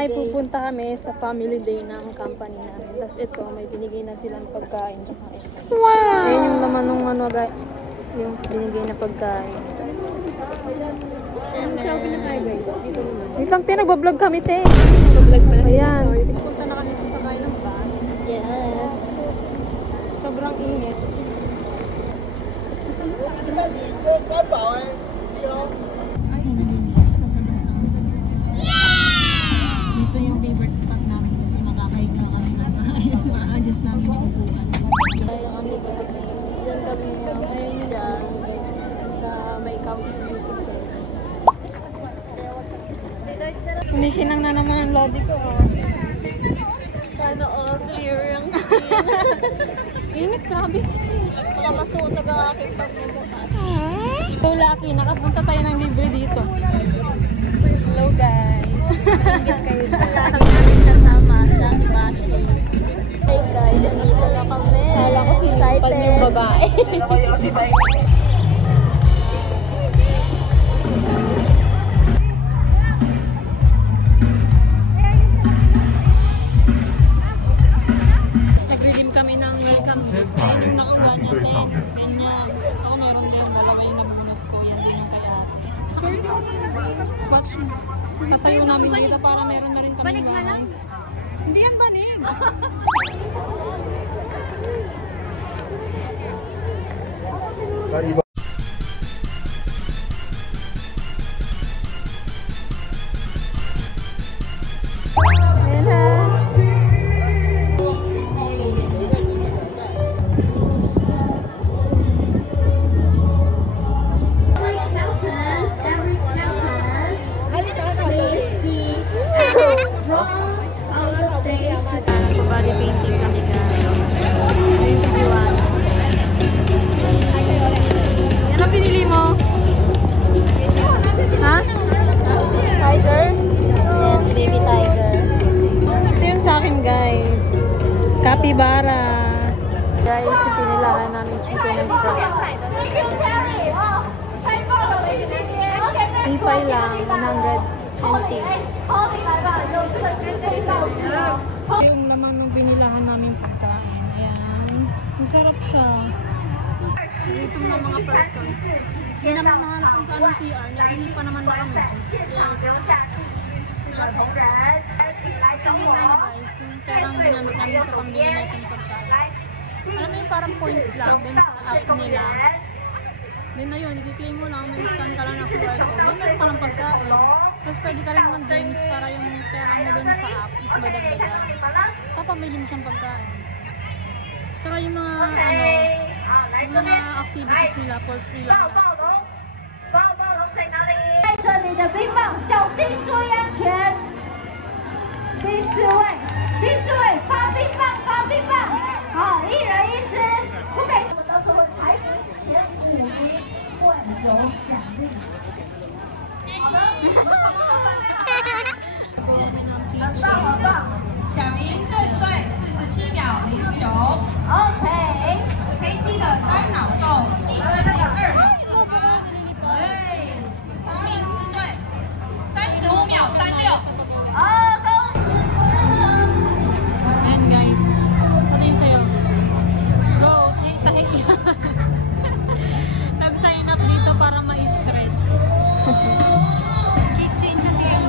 ay pupunta kami sa family day ng company namin. Tapos ito, may binigay na silang pagkain. Wow! Ayan yung laman ng ano guys. Yung binigay na pagkain. Selfie na tayo guys. Wait lang, nagbablog kami, te. Nagbablog pala sila. Ayan. Tapos punta na kami sa sakay ng bus. Yes. Sobrang init. Dito yung favorite spot namin kasi makakahiga kami ng maayos. Ma-adjust namin yung upuan. Kaya kami dyan kami ngayon dyan sa may couch music center. Kumikinang na naman ang lodi ko. Oh. Sana all clear yung screen. Init, grabe. Baka masunog ang aking pagbubukas. So lucky, nakapunta tayo ng libre dito. Hello guys. Ingit kayo siya. Lagi namin kasama sa Imashi. Hey guys, andito na kami. Kala ko excited yung babae. Nag-redeem kami ng welcome. Yung naka 1 at 10. Ganyan. Ako meron din. Dalawa yung nabunot ko. Yan din yung kaya. Watch. Tatayo namin dito para meron na rin kami. Banig na lang. Hindi yan banig. Body painting kami guys. Yan ang pinili mo? Ha? Tiger? Yes, baby tiger. Ito yung sa akin guys. Capybara. Guys, pinilahan namin chicken and fries. Ipay lang, 100. Yung laman ng binilahan namin pagkain. Ayan. Masarap siya. Gutom na mga person. Kaya naman nahanap kung saan ang CR. Hindi pa naman na kami. Sabihin na guys, yung perang ginamit namin sa pambili na itong pagkain. Alam mo yung parang points lang. Then sa app nila. Then na yun, i-claim mo lang. May scan ka lang na QR code. Then meron pa lang pagkain. Tapos pwede ka rin naman games para yung pera mo dun sa app is madagdagan. Papamili mo siyang pagkain. Tsaka yung mga yung mga activities nila for free lang. 带着你的冰棒，小心注意安全。第四位发冰棒，发冰棒，好，一人一支，不可以什么叫做排名前5名冠有奖励。好的，很棒很棒，响铃对不对？47秒09。OK。KT 的呆脑豆1分02秒48。无名支队35秒36。Ayan guys. Ano yun sa'yo? Go! Tahi yan. Nag-sign up dito para ma-stress. Change na siya.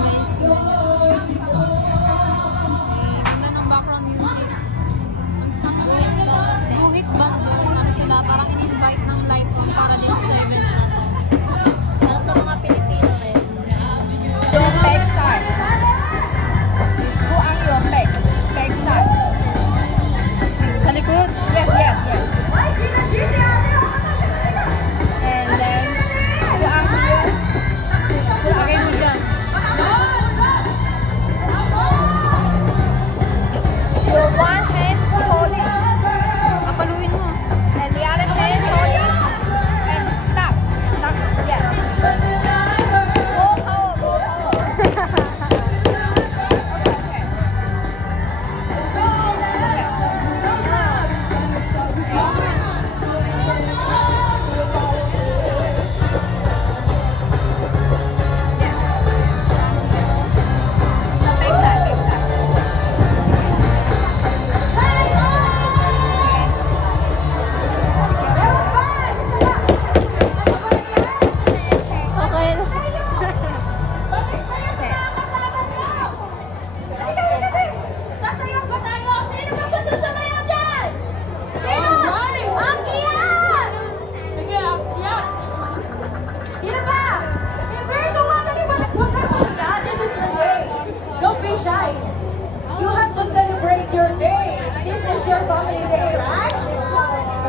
our family day, right?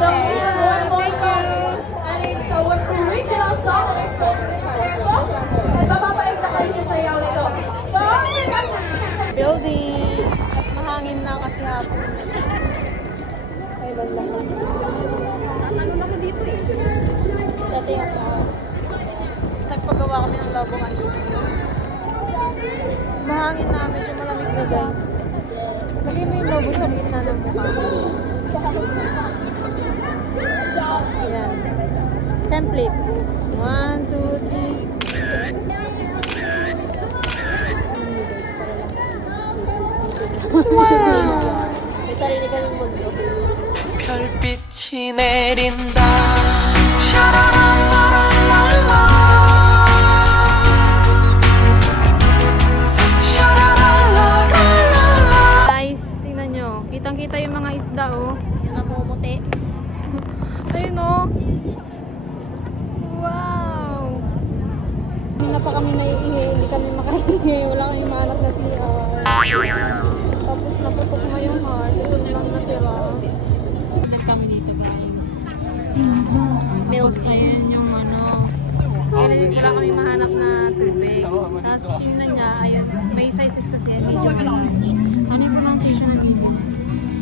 So we have one more song, and it's our original song, and it's called Respeto. At mapapaigta kayo sa sayaw nito. So, Building. At mahangin na kasi hapon. Ay, banda. Ano naman dito eh? Setting up na. Nagpagawa kami ng labukan. Mahangin na, medyo malamig na guys. Lagay mo yung lobo sa gitna ng mukha. Ayan. Template. 1, 2, 3. Wow! May sarili ka yung mundo. 별빛이 내린다. 샤라랄라랄랄라. Kitang-kita yung mga isda, oh. Yung namumuti. Ayun, oh. Wow! Hindi na pa kami naiihi. Hindi kami makaihi. Wala kami mahanap na CR. Tapos naputok na yung heart. Ito lang natira. Dahil kami dito, guys. Tapos ayun yung ano. Wala kami mahanap na tubig. Tapos tingnan niya, ayun. May sizes kasi. Ano yung pronunciation natin?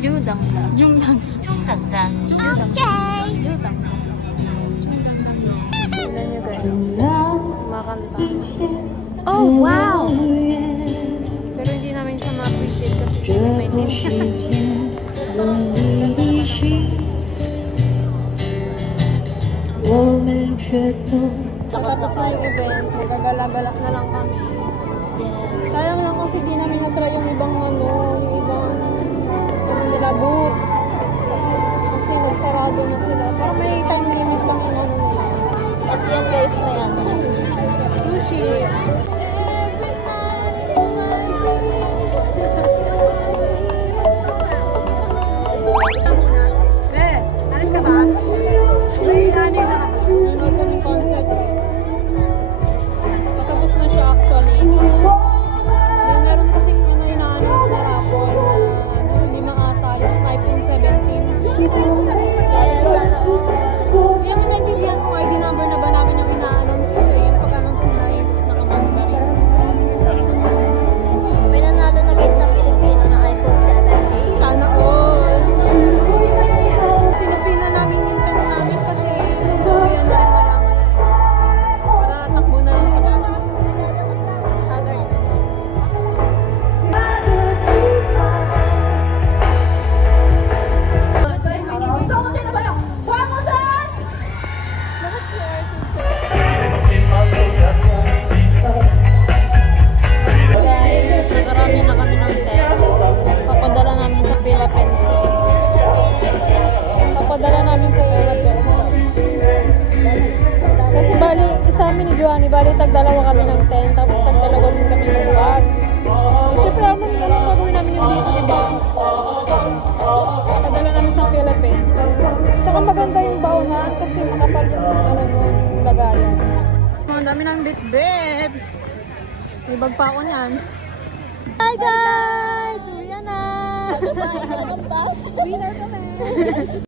Jungdangdang. Jungdangdang. Okay. Jungdangdang. Tignan nyo guys. Makanta. Oh, wow! Pero hindi namin siya ma-appreciate kasi Filipino. Nakatapos na yung event. Nagagala-galak na lang kami. Sayang lang kasi di namin na-try yung ibang ano, yung ibang nilabot. Kasi nagsarado na sila. Parang may time limit lang yung ano nila. Kasi yung price na yan. Sushi. Alis ka ba? Nanonood kami concert. Patapos na siya actually. Meron kasing ano ina-announce na rapper. Lima ata yung 1917. Hindi naman naintindihan kung ID number na ba namin yung ina-announce kasi yung pag-announce nila is nakamanda rin. May nanalo na guys ng Pilipino ng iPhone 7. Sana all. Sinupina namin yung tent namin kasi mag-uwian na rin para takbo na lang sa bus. Guys, nakarami na kami ng tent. Papadala namin sa Philippines. Papadala namin sa Philippines. Kasi bali, isa amin ni Joanny, bali tag-dalawa kami ng tent, tapos tag-dalawa din kami ng bag. Siyempre, anong gagawin namin yung dito, diba? Papadala namin sa Philippines. Tsaka maganda yung baonan kasi makapal yung lagayan. Ang dami ng bitbit. May bag pa ako niyan. Hi guys! Uwi na! Winner kami!